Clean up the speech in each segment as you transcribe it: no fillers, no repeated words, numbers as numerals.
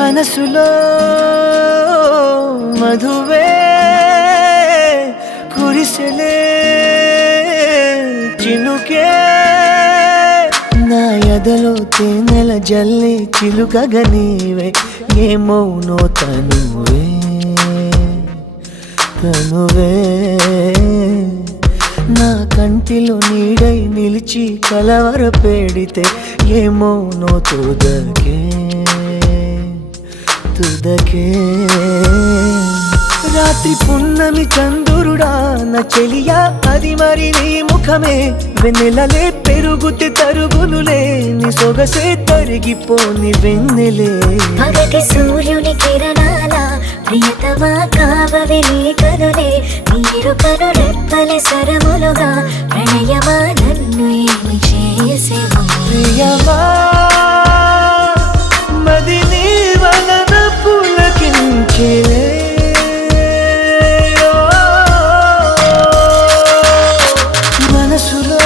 మనసులో మధువే కురిసెలే చినుకే నా ఎదలో తేనెల జల్లి చిలుకగా నీవే ఏమౌనో తనువే తనువే నా కంటిలో నీడై నిలిచి కలవర పెడితే ఏమౌనో తుదకే తుదకే రాత్రి పున్నమి చంద్రుడా నా చెలియా అది మరి నీ ముఖమే వెన్నెలలే పెరుగుతే తరుగునులే నీ సొగసే తరిగిపోని వెన్నెలే పగటి సూర్యుని కిరణాల ప్రియతమా కావవే నీ కనులే నీరు కను రెప్పల సరములుగా ప్రణయమా నన్ను ఏమి చేసేవో ప్రియమా మది నీ వలన పులకించెలే మనసులో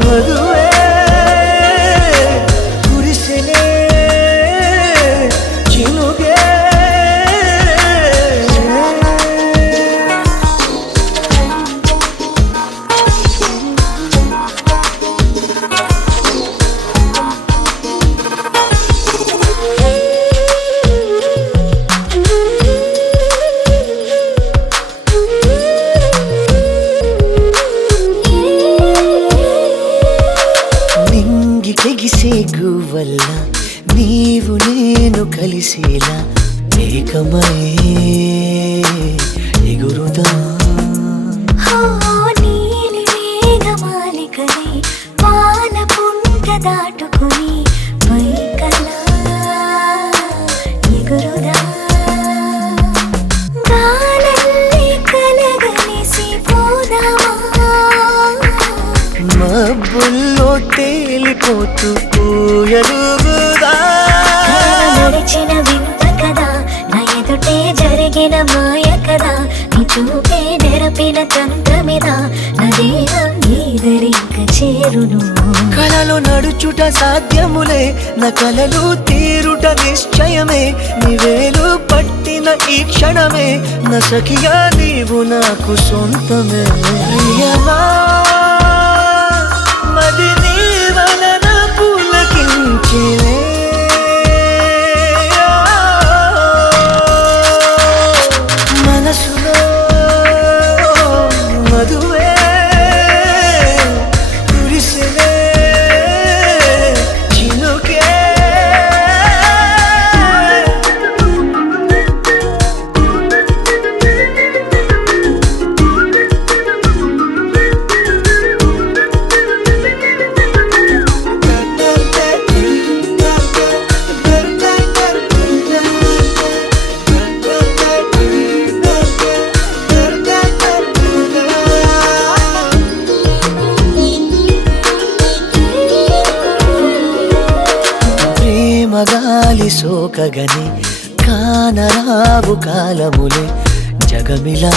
మధువే కురిసెలే చినుకే తెగిసే గువల్ల నీవు నేను కలిసేలా ఏకమై ఎగురుదా నీలి మేఘమాలికని పాల పుంట దాటుకుని పైకలా ఎగురుదా గాలల్లి కలగలిసి పోదామా మబ్బుల్లో తేలిపోతూ పూయలుగుదా నడిచిన వింత కదా నా ఎదుటే జరిగిన మాయ కదా నీ చూపే నెరపిన తంత్రమిదా నా దేహం నీదరింక చేరును కలలో నడుచుట సాధ్యములే నా కలలు తీరుట నిశ్చయమే నీవేలు పట్టిన ఈ క్షణమే నా సఖిగా నీవు నాకు సొంతమే ప్రియమా మది నీ వలన పులకించెలే మనసులో మధువే కురిసెలే చినుకే మగాలి సోకగని కానరావు కాలములే జగమిలా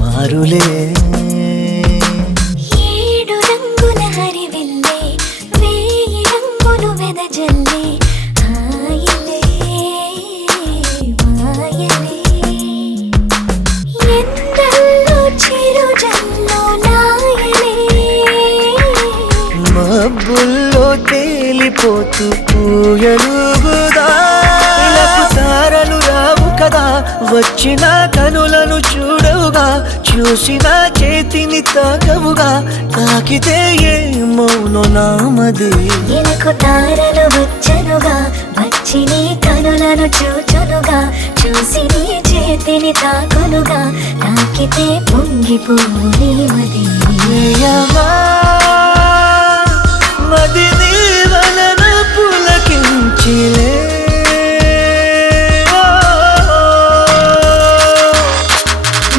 మారులే ఏడు రంగుల హరివిల్లే వేయి రంగులు వెదజల్లే హాయిలే మాయలే ఎందల్లో చిరుజల్లో నాయలే మబ్బుల్లో తేలిపోతూ పూయలుగుదా తారలు రావు కదా వచ్చిన కనులను చూడవుగా చూసిన చేతిని తాకవుగా తాకితే ఏమౌనో నామది ఎలకు తారలు వచ్చనుగా వచ్చి నీ కనులను చూచునుగా చూసి నీ చేతిని తాకునుగా తాకితే పొంగిపోవు నీ మది ప్రియమా మది నీ వలన పులకించెలే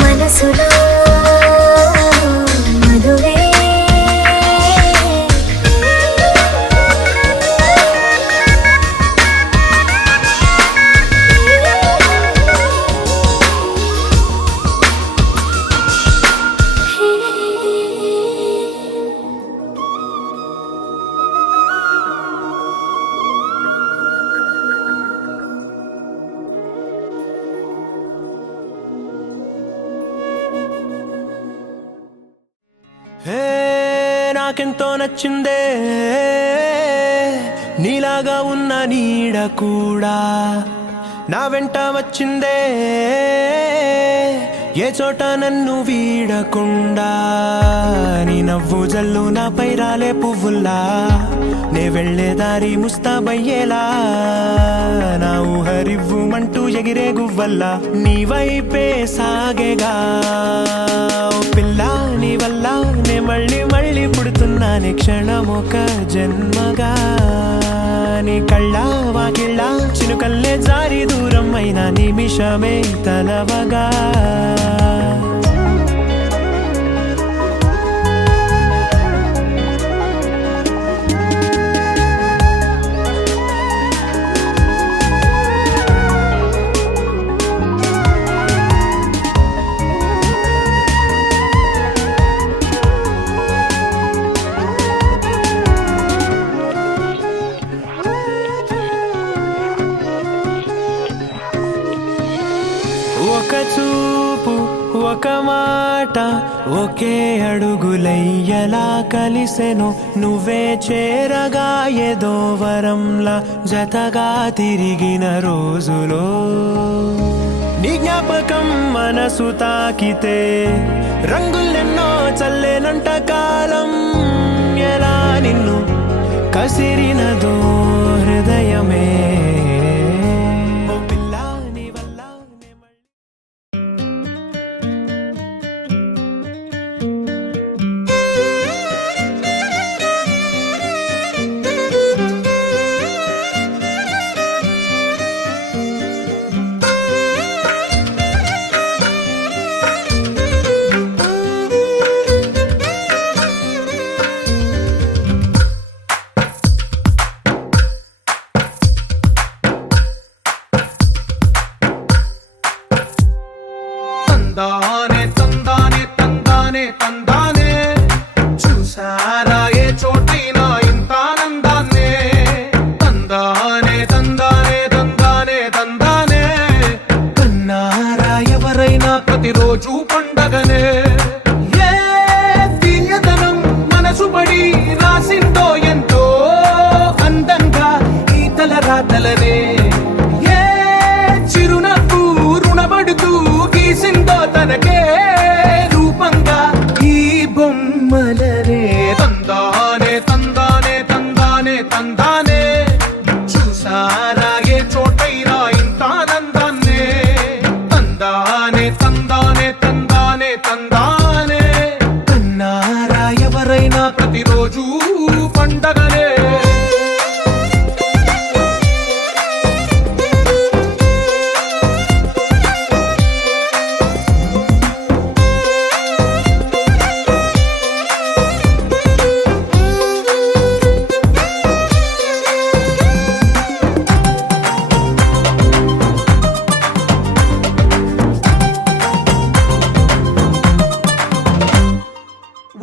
మనసులో మధువే నాకెంతో నచ్చిందే నీలాగా ఉన్న నీడ కూడా నా వెంట వచ్చిందే ఏ చోట నన్ను వీడకుండా నీ నవ్వు జల్లు నాపై రాలే పువ్వుల్లా నే వెళ్ళే దారి ముస్తాబయ్యేలా నా ఊహరివ్వుమంటూ ఎగిరే గువ్వల్లా నీ వైపే సాగేగా ఓ పిల్ల నీ వల్ల నే మళ్ళీ మళ్ళీ పుడుతున్నానే క్షణమొక జన్మగా నీ కళ్ళ వాకిళ్ళ చినుకల్లే జారి దూరం అయిన నిమిషమే తలవగా ఒక చూపు ఒక మాట ఒకే అడుగులయ్యలా కలిసెను నువ్వే చేరగా ఏదో వరంలా జతగా తిరిగిన రోజులో నీ జ్ఞాపకం మనసు తాకితే రంగులెన్నో చల్లేనంట కాలం ఎలా నిన్ను కసిరినదో హృదయమే తందానే తందానే తందానే తందానే చూసారా ఏ చోటైనా ఇంత ఆనందాన్నే తందానే తందానే తందానే తందానే కన్నారా ఎవరైనా ప్రతిరోజు పండగనే ఏ తీయదనం మనసు పడి రాసిందో ఎంతో అందంగా ఈ తలరాతలనే ఏ చిరునవ్వు రుణపడుతూ గీసిందో తనకే రూపంగా ఈ బొమ్మలనే తందానే తందానే తందానే తందానే చూసారా ఏ చోటైనా ఇంత ఆనందాన్నే తందానే తందానే తందానే తందానే కన్నారా ఎవరైనా ప్రతిరోజు పండగనే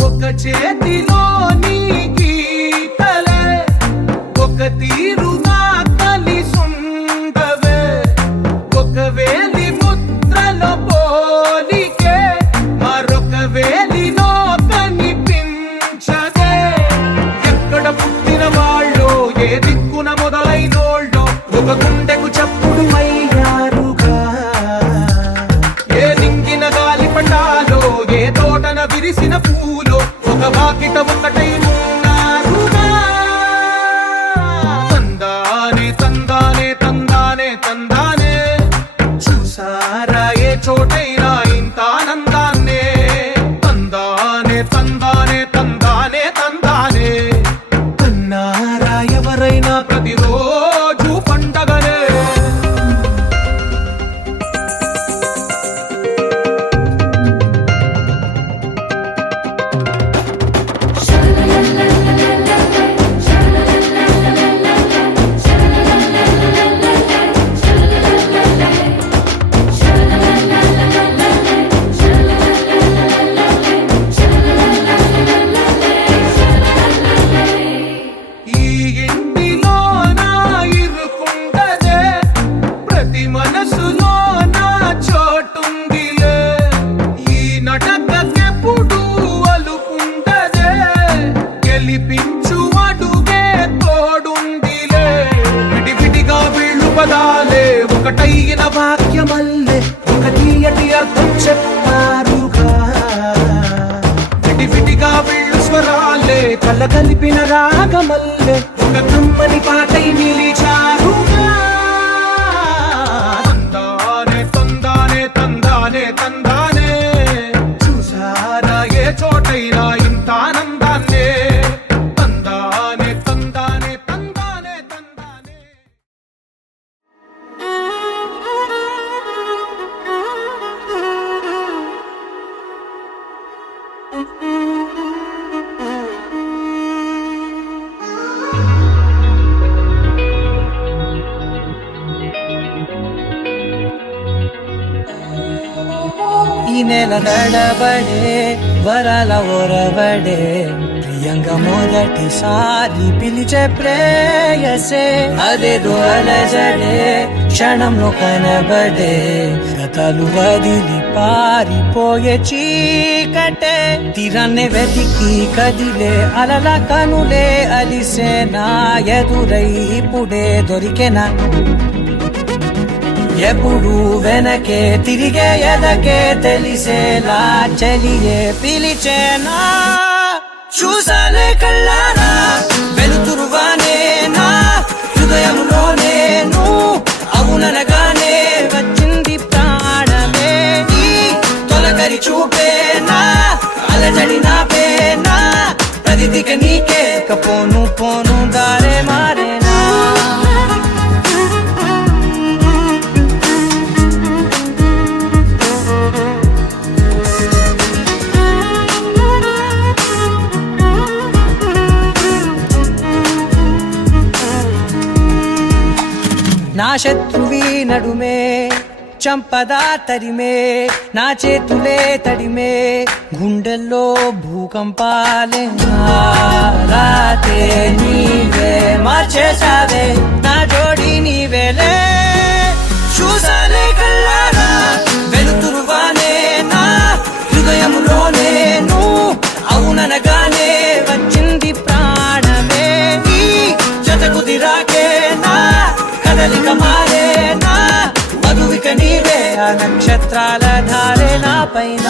ఒక చేతిలో నీ గీతలే ఇంచువాటుకే తోడుందిలే విడివిడిగా వీళ్ళు పదాలే ఒకటైన వాక్యమల్లే ఒక తీయటి అర్థం చెప్పారుగా విడివిడిగా వీళ్ళు స్వరాలే కల కలిపిన రాగమల్లే ఒక కమ్మని పాటై నిలిచారుగా తందానే తందానే తందానే తందానే చూసారా ఏ చోటైనా ఇంత ఆనందాన్నే తందానే తందానే తందానే తందానే ఈ నెల నడబడే వరాల ఒరబడే ప్రియంగా మొదటిసారి పిలిచే ప్రేయసే అదేదో అలజడే క్షణంలో కనబడే గతాలు వదిలి పారిపోయే చీకటే తీరాన్నే వెతికి కదిలే అలల కనులే అలిసే నా ఎదురై ఇప్పుడే దొరికెనా ఎప్పుడు వెనకే తిరిగే ఎదకే తెలిసేలా చెలియే పిలిచేనా చూసాలే కళ్ళారా వెలుతురువానే నా హృదయంలోనే అవుననగానే వచ్చింది ప్రాణమే ఈ తొలకరి చూపేనా అలజడి నాపేనా ప్రతిదిక నీకే పోను పోను దారే మారేనా నా శత్రువి నడుమే చంపదా తరిమే నా చేతులే తడిమే గుండెల్లో భూకంపాలే రాతే నీవే మార్చేసావే నా జోడి నీవేలే చూసాలే కళ్ళారా వెలుతురువానే నా హృదయంలోనే అవుననగానే వచ్చింది ప్రాణమే ఈ జత కుదిరాకే నా కదలిక మారేనా మధువిక నీవే ఆ నక్షత్రాల ధారే నా పైన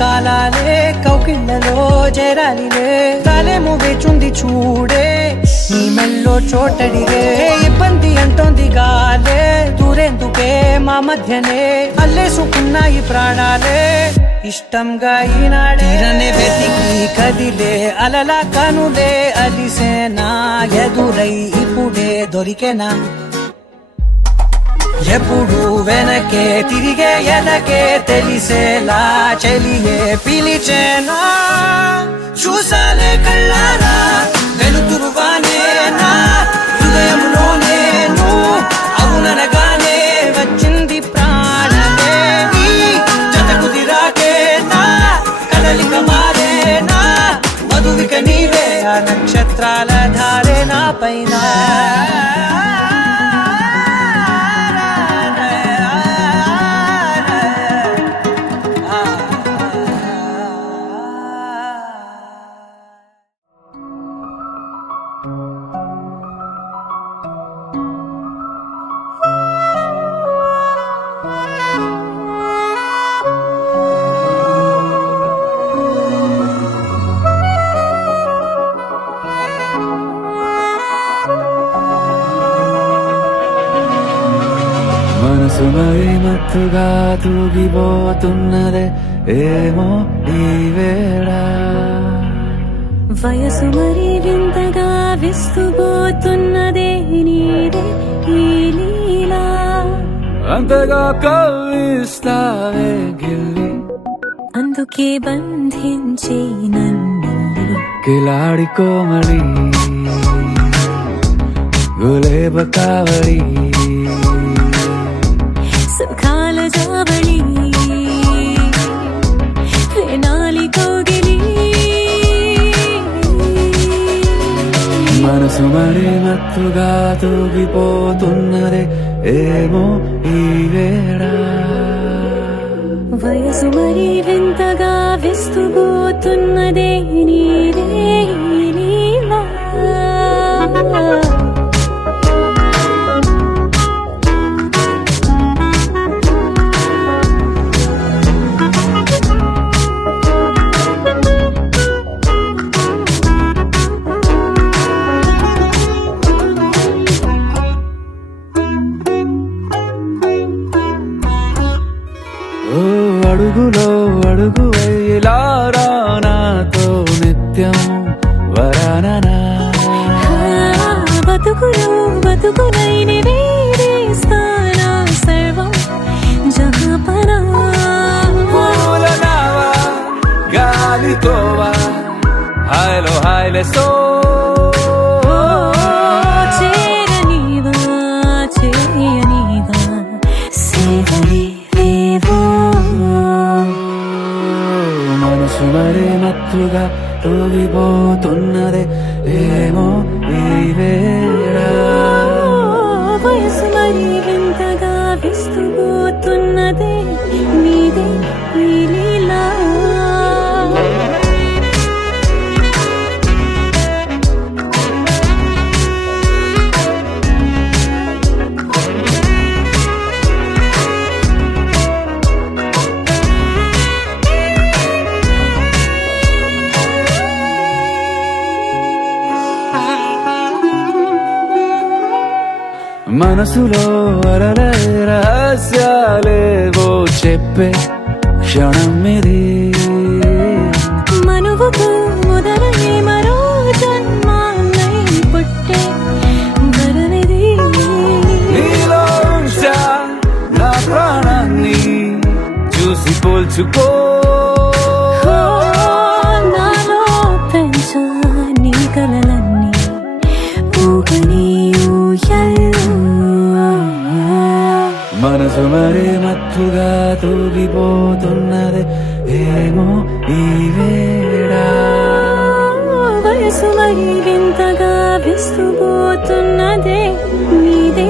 కాలాలే కౌకిళ్ళలో చేరాలిలే కాలేమో వేచుంది చూడే నీ మెల్లో చోటడిగే ఇబ్బంది అంటోంది గాలే దూరేందుకే మా మధ్యనే అల్లేసుకున్నాయి ప్రాణాలే ఇష్టంగా ఈనాడే వెతికి కదిలే అలల కనులే అలిసేనా ఎదురై ఇప్పుడే దొరికెనా ఎప్పుడు వెనకే తిరిగే ఎదకే తెలిసేలా చెలియే పిలిచేనా చూసాలే కళ్ళారా వెలుతురువానే నా హృదయంలోనే అవుననగానే వచ్చింది ప్రాణమే ఈ జత కుదిరాకే నా కదలిక మారేనా మధువిక నీవే ఆ నక్షత్రాల ధారే నా పైన మనసు మరి మత్తుగా తూగిపోతున్నదే ఏమో ఈ వేళ వయసు మరి వింతగా విస్తుపోతున్నదే నీదే ఈ లీలా అంతగా కవ్విస్తావే గిల్లి అందుకే బంధించే నన్ను కిలాడి కోమలి గులేబ కావడి సుఖాల జావళి వేనాలి కోగిలి మనసు మరి మత్తుగా తూగిపోతున్నదే ఏమో ఈ వేళ వయసు మరి వింతగా విస్తుపోతున్నదే నీరే నీలా ఓ అడుగులో అడుగు వేలారా నాతో నిత్యం వరాననా బతుకులో బతుకునైన వేరేస్తానా సర్వం జహాపనా పూల నావా గాలితోవా హాయ్లో హాయ్లే సో చేరనీవా చేయనీవా సేవలే మనసు మరి మత్తుగా తూగిపోతున్నదే ఏమో ఈ వేళ వయసు మరి వింతగా విస్తుపోతున్నదే నీదే ఈ లీలా మనసులో అరలే రహస్యాలేవో చెప్పే క్షణం ఇది మనువుకు మొదలై మరో జన్మాన్నై పుట్టే వరమిది నీలో ఉంచా నా ప్రాణాన్ని చూసి పోల్చుకో నాలో పెంచా నీ కలలన్నీ ఊగని ఊయల్లో మనసు మరి మత్తుగా తూగిపోతున్నది ఏమో ఈ వేళ వయసు మరి వింతగా విస్తుపోతున్నదే నీదే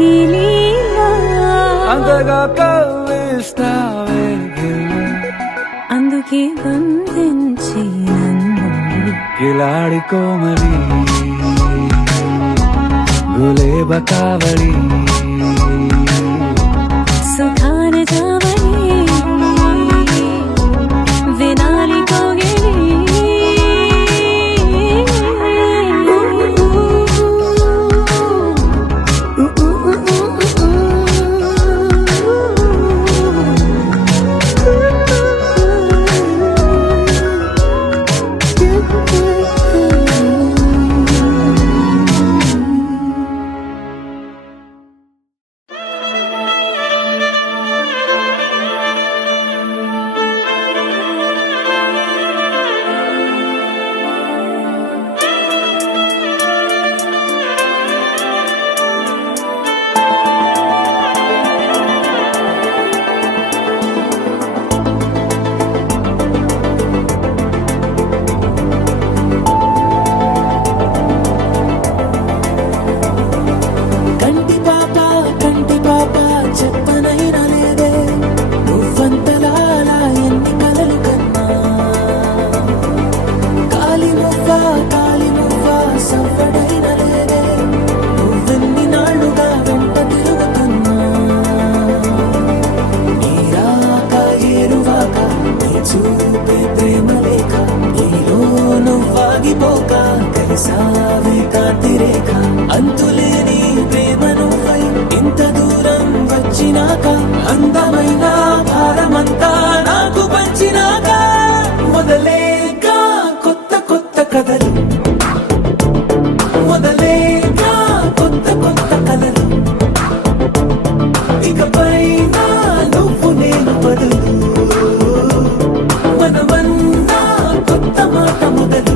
ఈ లీలా అంతగా కవ్విస్తావే గిల్లి అందుకే బంధించి నన్ను కిలాడి కోమలి గులేబ కావలి సుఖాన జావని వినాలి కోగిలి సావే కాంతి రేఖ అంతులేని ప్రేమను ఇంత దూరం వచ్చినాక అందమైన భారమంతా నాకు పంచినాక మొదలేక కొత్త కొత్త కథలు మొదలేక కొత్త కొత్త కథలు ఇకపై నువ్వు నేను బదులు మనమన్నా కొత్త మాట మొదలు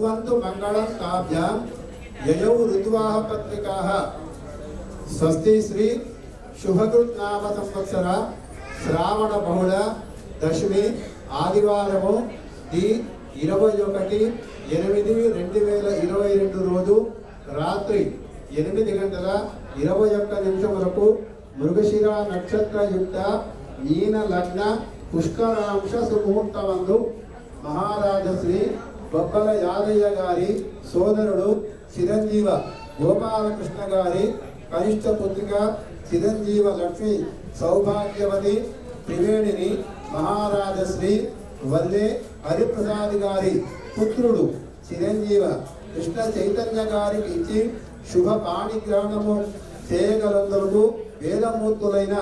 कुर्वन्तु मंगलं ताभ्यां ययौ ऋतुवाः पत्रिकाः स्वस्ति श्री शुभकृत् नाम संवत्सर శ్రావణ బహుళ దశమి ఆదివారము ది 21/8/2022 రోజు రాత్రి 8:21 మృగశిర నక్షత్ర యుక్త మీన లగ్న పుష్కరాంశ సుముహూర్తమందు మహారాజశ్రీ బొబ్బల యాదయ్య గారి సోదరుడు చిరంజీవ గోపాలకృష్ణ గారి కనిష్ట పుత్రిక చిరంజీవ లక్ష్మి సౌభాగ్యవతి త్రివేణిని మహారాజశ్రీ వల్లే హరిప్రసాద్ గారి పుత్రుడు చిరంజీవ కృష్ణ చైతన్య గారికి ఇచ్చి శుభ పాణిగ్రహణము చేయగలందరకు వేదమూర్తులైన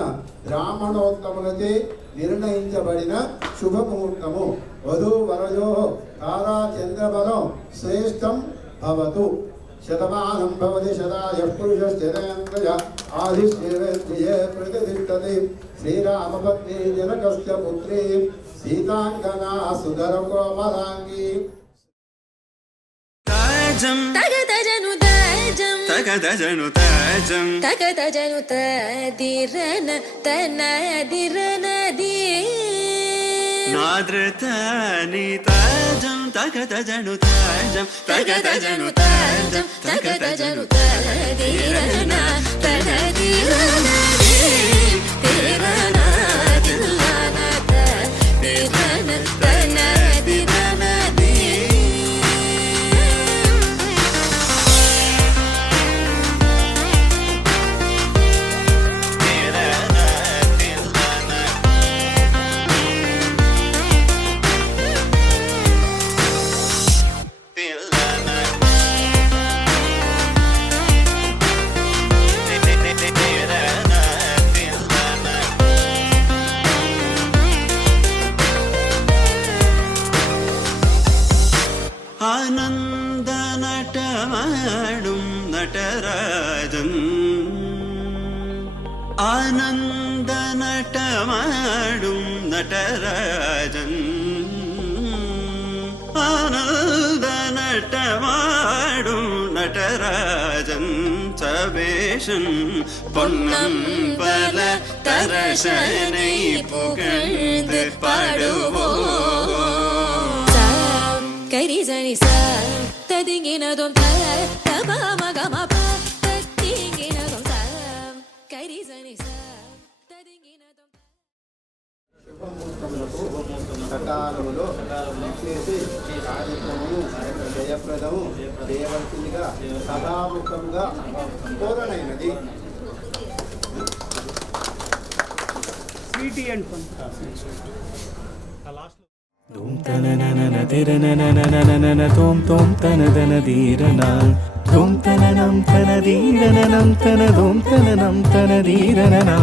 బ్రాహ్మణోత్తములచే నిర్ణయించబడిన శుభముహూర్తము వధూ వరయో తారా చంద్రబలం శ్రేష్టం భవతు శతమానం భవతి శతాయః పురుషశ్చంద్రయ ఆదిశ్యేవేంద్రియే ప్రతిష్టతి శ్రీరామపత్ని జనకస్య పుత్రీ సీతాంగనా సుధర కోమలాంగి తాజం తగదజను తజం తగదజను తాజం తగదజను తదిరన తనదిరనది నాద్రతాని తాజం తగదజను తాజం తగదజను తాజం తగదజను తదిరన తనదిరనది తిరన తిల్లన తదిరన తనదిరనది ആനന്ദ നടമാടും നടരാജൻ ആനന്ദ നടമാടും നടരാജൻ ആനന്ദ നടമാടും നടരാജൻ സവേശൻ പൊന്നമ്പല തരശനെ പുകഴ്ந்து പാടുവോം కరిజని స తదింగినదొం త తపమగమప తదింగినదొం స కరిజని స తదింగినదొం సకాలములో చేసి కార్యక్రమము జయప్రదము చేయవలసిందిగా సదాముఖంగా కోరనైనది. Dum tananana tirananananana tom tom tanadanadirana Dum tananam tanadirananam tanadum tananam tanadiranana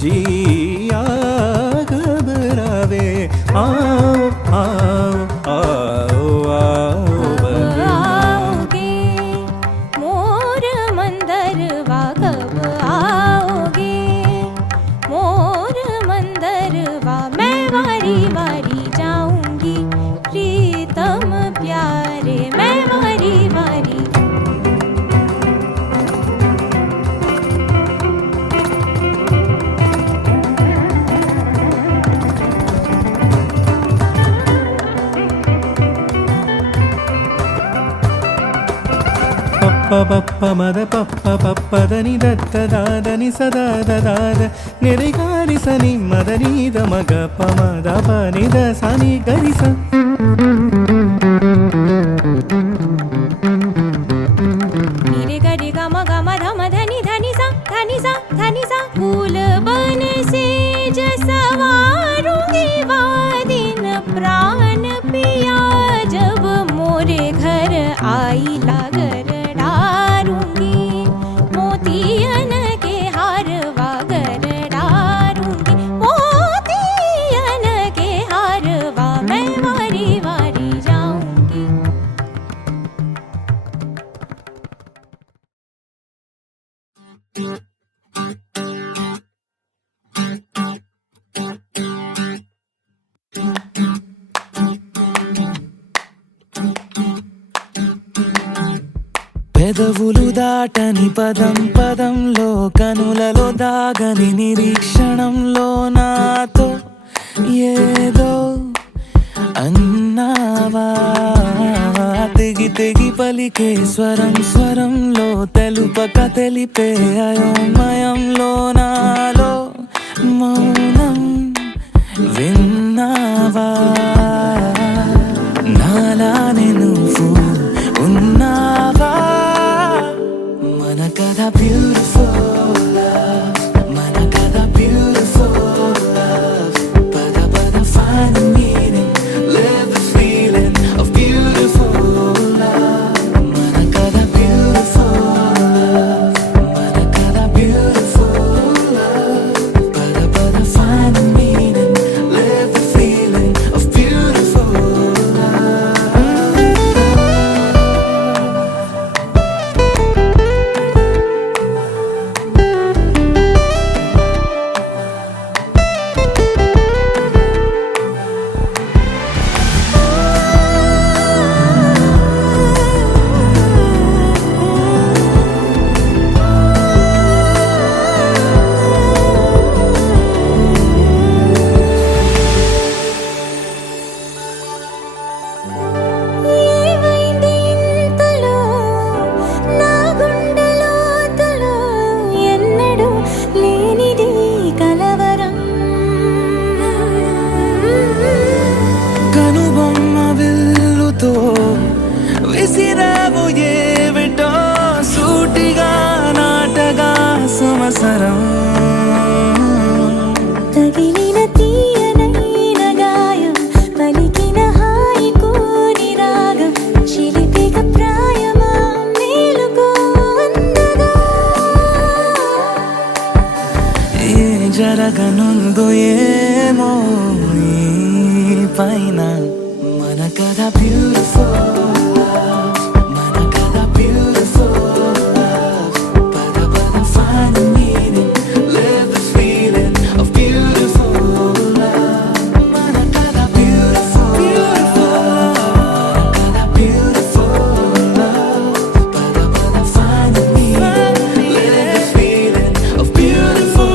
जिया घबरावे आओ आओ आओ आओगे मोर मंदरवा कब आओगे मोर मंदरवा मैं वारी वारी जाऊंगी प्रीतम प्यारे मैं वारी वारी పప్ప మద పప్ప దని దత్త దాదని సదా దాద నిరిగారి సని మదనీద మగ పమద పనిద సని గరిస निरे गरि गम गम धम धनि धनि सा फूल बन से जसवारूंगी वादिन प्राण पिया जब मोरे घर आई लागर डारूंगी मोतियन के हार वागर डारूंगी मोतियन के పెదవులు దాటని పదం పదంలో కనులలో దాగని నిరీక్షణంలో నాతో ఏదో అన్నావా తెగి తెగి పలికే స్వరం స్వరంలో తెలుపక తెలిపే అయోమయంలో నాలో మౌనం విన్నావా నాలానే నువ్వు ఉన్నావా మన కథ బ్యూటిఫుల్ మన కథ బ్యూటిఫుల్ పద పద find the meaning live the feeling of beautiful మన కథ beautiful మన కథ beautiful పద పద find the meaning live the feeling of beautiful ఏమైంది ఇంతలో నా గుండెలోతులో ఎన్నడూ లేనిది కలవరం కనుబొమ్మ విల్లుతో విసిరావు ఏవిటో సూటిగా నాటగా సమసరం తగిలిన తీయనైన గాయం పలికిన హాయి కోరి రాగం చిలిపిక ప్రాయమా మేలుకో అందగా ఏ జరగనుందో ఏమో ఈ పైన మన కథ బ్యూటిఫుల్ మన కథ బ్యూటిఫుల్ పద పద find the meaning live the feeling of beautiful మన కథ beautiful మన కథ beautiful పద పద find the meaning live the feeling of beautiful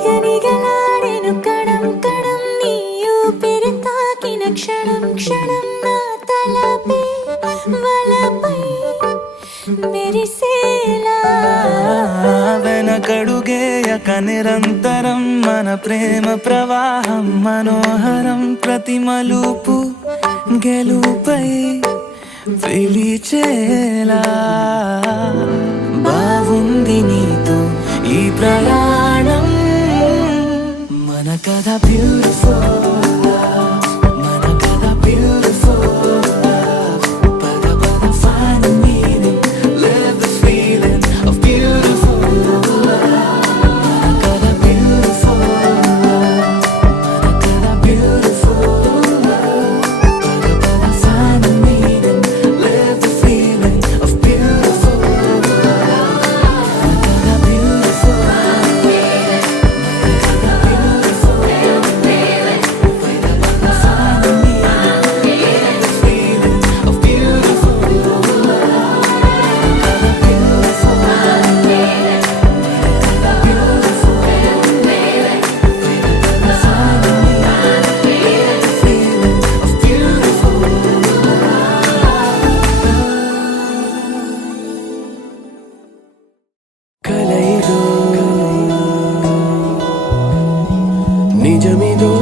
నిగనిగలాడెను కణం కణం నీ ఊపిరి తాకిన క్షణం క్షణం నా తలపై వలపై మెరిసేలా వెనకడుగేయక నిరంతరం మన ప్రేమ ప్రవాహం మనోహరం ప్రతి మలుపు గెలుపై పిలిచేలా బాగుంది నీతో ఈ ప్రయాణం మన కథ బ్యూటిఫుల్ మన కథ బ్యూటిఫుల్ పద పద find the meaning live the feeling of beautiful మన కథ beautiful మన కథ beautiful పద పద find the meaning live the feeling of beautiful మన కథ beautiful కలయిదో నిజమిదో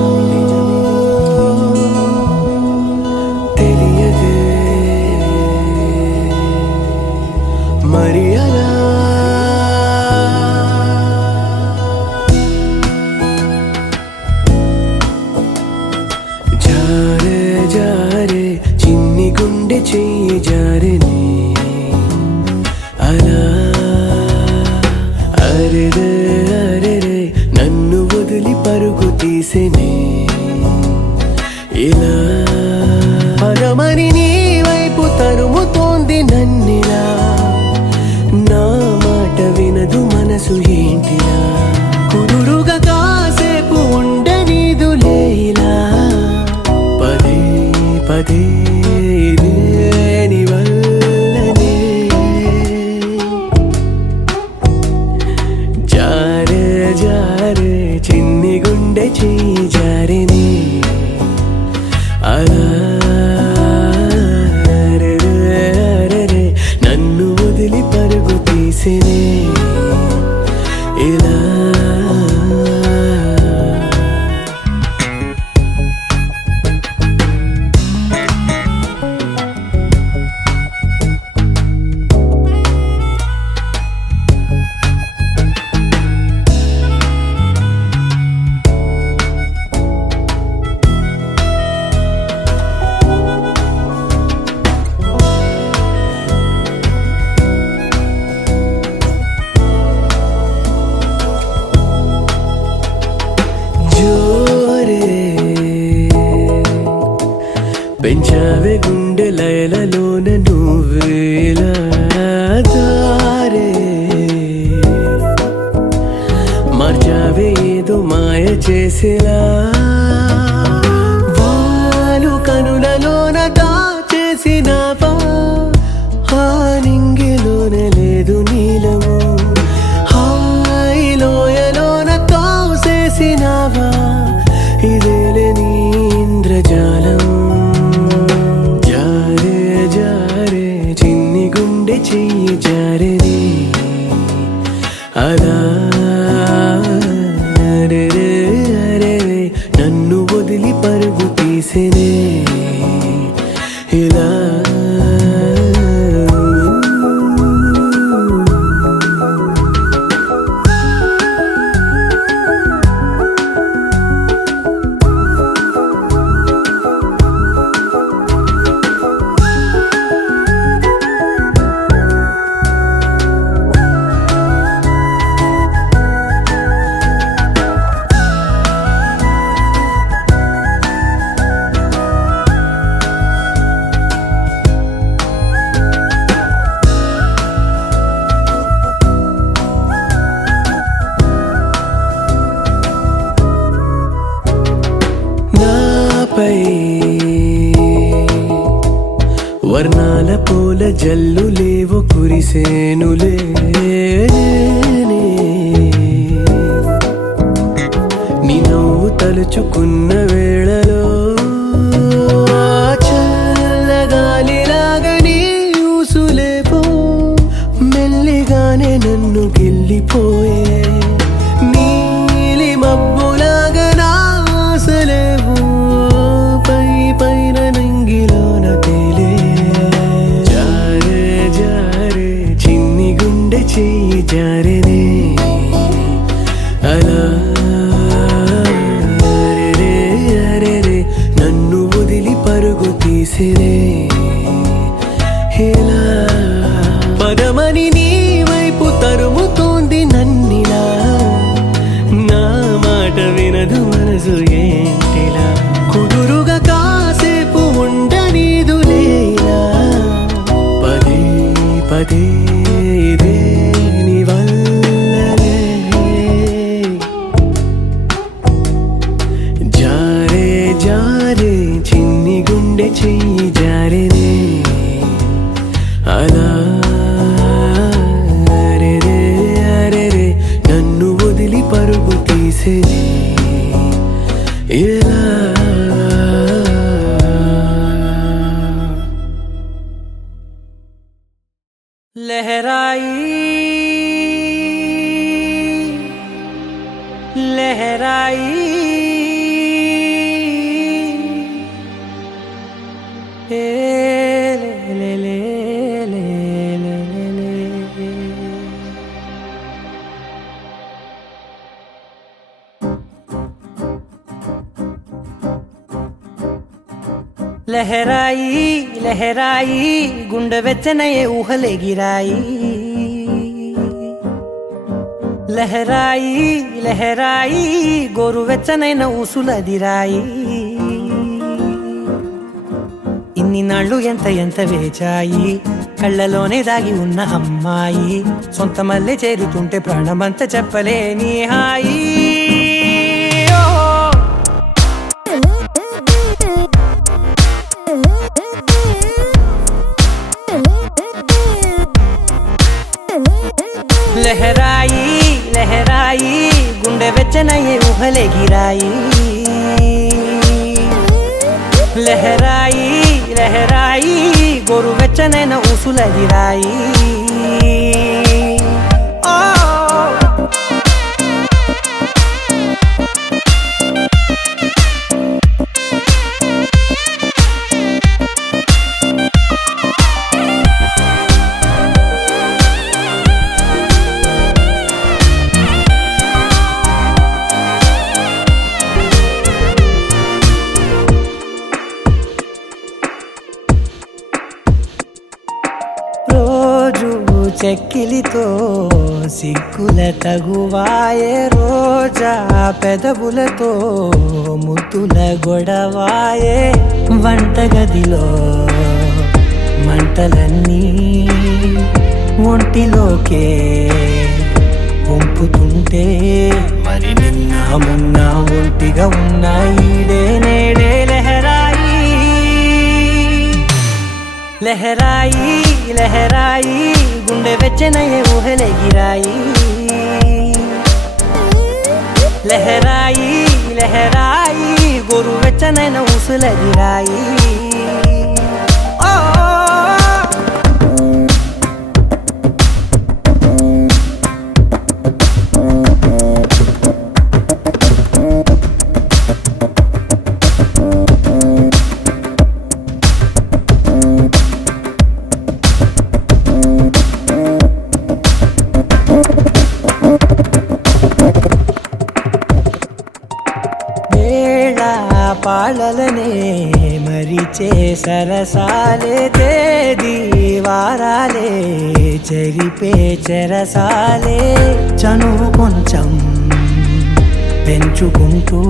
తెలియదే మరి అలా జారే జారే చిన్ని గుండె చెయ్యి జారే తీసేనే ఇలా పరమని నీ వైపు తరుముతోంది నన్నిలా నా మాట వినదు మనసు ఏంటిలా కుదురుగా కాసేపు ఉండనీదులే ఇలా పదే పదే నీ వల్లనే జారే జారే చిన్ని గుండె చెయ్యి జారిని అలా నన్ను వదిలి పరుగు తీసినే ఇలా పెంచావే గుండె లయలలోన నువ్వేలా దారే మార్చావే ఏదో మాయ చేసేలా వాలు కనులలోన దాచేసినావా ఆ నింగిలోన లేదు నీలము హాయిలోయలోన తోసేసినావా ఇదేలే నీ ఇంద్రజాలం చెయ్యి జారిని అలా నన్ను వదిలి పరుగు తీసినే ఇలా వర్ణాల పూల జల్లు లేవు కురిసేనులే నీ నవ్వు తలుచుకున్న వేళలో చల్లగాలిలాగా నీ ఊసులేపో మెల్లిగానే నన్ను గిల్లిపోయే నీలి మబ్బులాగా నా ఆశలేవు పై పైన నంగిలోన తేలే జారే జారే చిన్ని గుండె చెయ్యి జారినే అలా నన్ను వదిలి పరుగు తీసినే ఇలా పదమని నీ వైపు తరుముతోంది నన్నిలా నా మాట వినదు మనసు ఏంటిలా కుదురుగా కాసేపు ఉండనీదులేలా పదే పదే ఇదే నీ వల్లనే జారే జారే చిన్ని గుండె చెయ్యి జారినే అలా నన్ను వదిలి పరుగు తీసేది ఇలా లహరాయి లహరాయి లహరాయి లహరాయి గుండె వెచ్చనయే ఊహలెగిరాయి లహరాయి లహరాయి గోరువెచ్చనైన ఊసులదిరాయి ఇన్ని నాళ్ళు ఎంత ఎంత వేచాయి కళ్ళలోనే దాగి ఉన్న అమ్మాయి సొంత మల్లె చేరుతుంటే ప్రాణమంతా చెప్పలేని హాయి లహరాయి లహరాయి గుండె వెచ్చనయ్యే ఊహలెగిరాయి లహరాయి లహరాయి గోరు వెచ్చనైన ఊసులగిరాయి చెక్కిలితో సిగ్గుల తగువాయే రోజా పెదవులతో ముద్దుల గొడవాయే వంటగదిలో మంటలన్నీ ఒంటిలోకే వంపుతుంటే మరి నిన్న మొన్న ఒంటిగా ఉన్న ఈడే నేడే లహరాయి లహరాయి లహరాయి గుండె వెచ్చనయ్యే ఊహలెగిరాయి లహరాయి లహరాయి గోరు వెచ్చనైన ఊసులగిరాయి పాలలనే మరిచే సరసాలే తేదీ వారాలే చెరిపే చెరసాలే చనువు కొంచెం పెంచుకుంటూ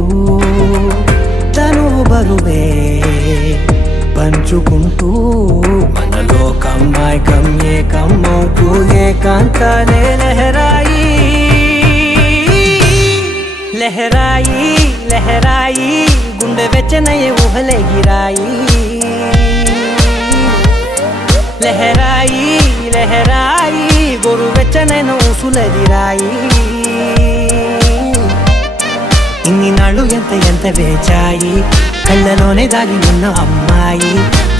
తనువు బరువే పంచుకుంటూ మనలో కమ్మాయికం ఏకమవుతూ ఏకాంతాలే లహరాయి లహరాయి లహరాయి గుండె వెచ్చనయ్యే ఊహలెగిరాయి లహరాయి లహరాయి గోరు వెచ్చనైన ఊసులదిరాయి ఇన్ని నాళ్ళు ఎంత ఎంత వేచాయి కళ్ళలోనే దాగి ఉన్న అమ్మాయి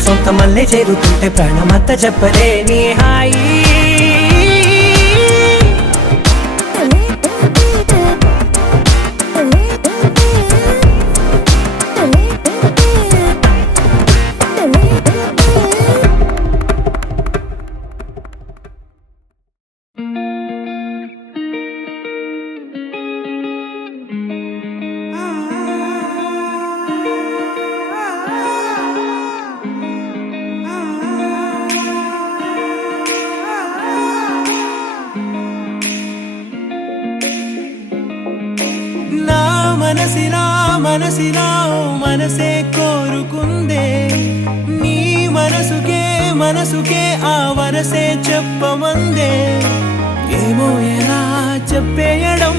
సొంత మల్లె చేరుతుంటే ప్రాణమంతా చెప్పలేని హాయి మనసిలా మనసే కోరుకుందే నీ మనసుకే ఆ వరసే చెప్పమందే ఏమో ఎలా చెప్పేయడం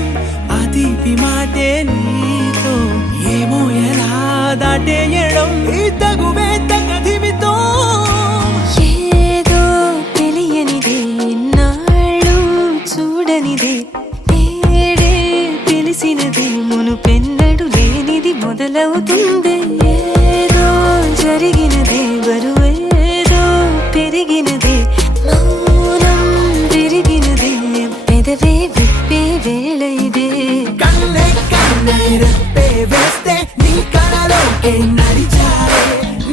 ఆ తీపి మాటే నీతో ఏమో ఎలా దాటేయడం ఈ తగువే తగదిమితో ఏదో తెలియనిదే నాళ్ళు చూడనిదే ఏడే తెలిసినదే మునుపెన్నడు లేనిది మొదలవుతుంది ఏదో జరిగినదే బరువేదో పెరిగినదే మౌనం విరిగినదే పెదవే విప్పే వేళ ఇదే కన్నే కన్నే రెప్పే వేస్తే నీ కలలోకే నడిచారే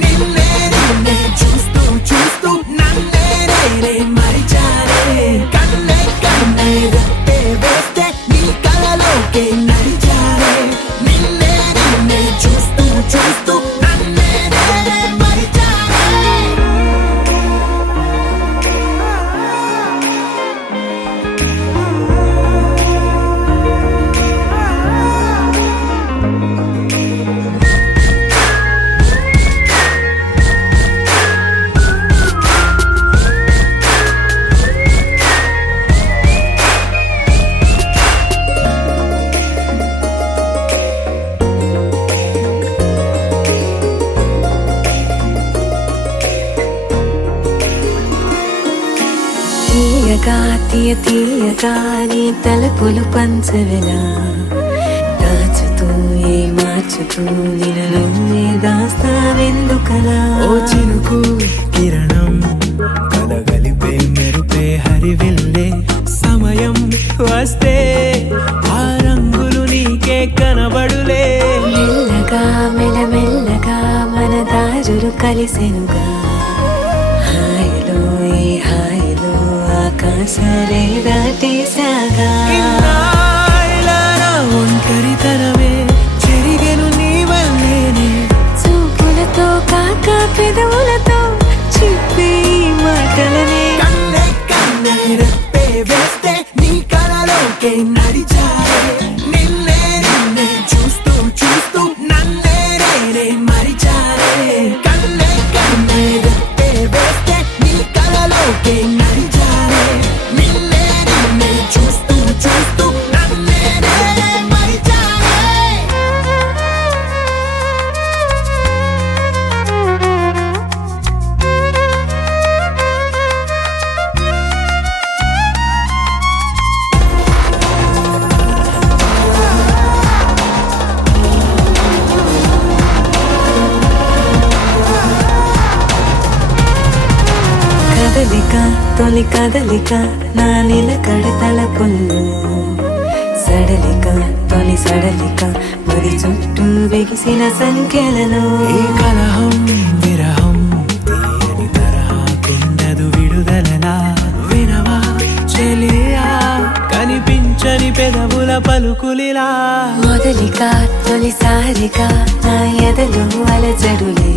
నిన్నే నిన్నే చూస్తూ చూస్తూ నన్నే నేనే మరిచారే కన్నే కన్నే రెప్పే వేస్తే నీ కలలోకే నడిచారే నిన్నే నిన్నే చూస్తూ చూస్తూ నన్నే నేనే మరిచారే తీయ తీయగా నీ తలపులు పంచవెలా దాచుతూ ఏ మార్చుతూ నిన్ను నువ్వే దాస్తావెందుకలా ఓ చినుకు కిరణం కలగలిపే మెరుపే హరివిల్లే సమయం వస్తే ఆ రంగులు నీకే కనబడులే మెల్లగా మెల్లమెల్లగా మన దారులు కలిసెనుగా హాయిలో ఈ హాయిలో ఆకాశాలే దాటేశాగా ఇన్నాళ్ళ నా ఒంటరితనమే చెరిగెను నీ వల్లేనే చూపులతో కాక పెదవులతో చెప్పే ఈ మాటలనే కన్నే కన్నే రెప్పే వేస్తే నీ కలలోకే నడిచారే నిన్నే నిన్నే చూస్తూ చూస్తూ నన్నే నేనే మరిచారే కన్నే కన్నే రెప్పే వేస్తే నీ కలలోకే నడిచారే నిన్నే నిన్నే చూస్తూ చూస్తూ నన్నే నేనే మరిచారే కదలిక తొలి కదలిక నా నిలకడ తలపుల్లో సడలిక తొలి సడలిక మరి చుట్టూ బిగిసిన సంఖ్యలలో ఈ కలహం విరహం తీయని తరహాకుండదు విడుదలలా వినవా చెలియా కనిపించని పెదవుల పలుకులిలా మొదలిక తొలిసారిగా నా ఎదలు అలజడులే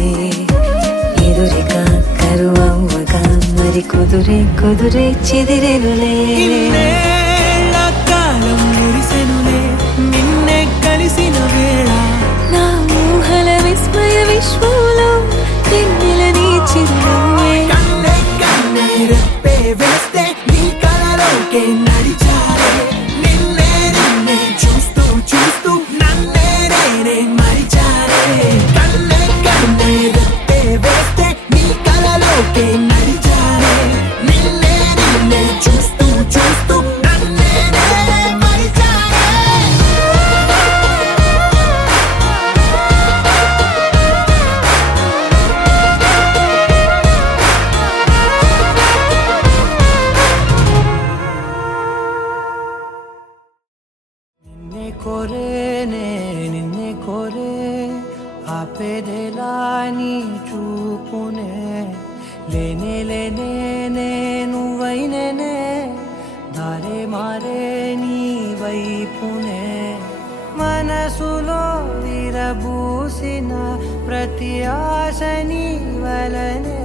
ఎదురిక కరువవ్వగా మరి కుదురే కుదురే చెదిరెనులే ఇన్నేళ్ల కాలం మురిసెనులే నిన్నే కలిసిన వేళ నా ఊహల విస్మయ విశ్వంలో తెన్నెల నీ చిరునవ్వే కన్నే కన్నే రెప్పే వేస్తే నీ కలలోకే నడిచారే నిన్నే నిన్నే చూస్తూ చూస్తూ నన్నే నేనే మరిచారే కన్నే కన్నే రెప్పే వేస్తే నీ కలలోకే నడిచారే నిన్నే నిన్నే చూస్తూ చూస్తూ నన్నే నేనే మరిచారే నిన్నే కోరేనే నిన్నే కోరే ఆపేదేలా నీ చూపునే లేనే లేనే నువ్వైనేనే దారే మారే నీ వైపునే మనసులో విరబూసిన ప్రతి ఆశ నీ వలనే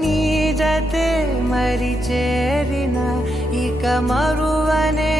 నీ జతే మరి చేరిన ఇక మరువనే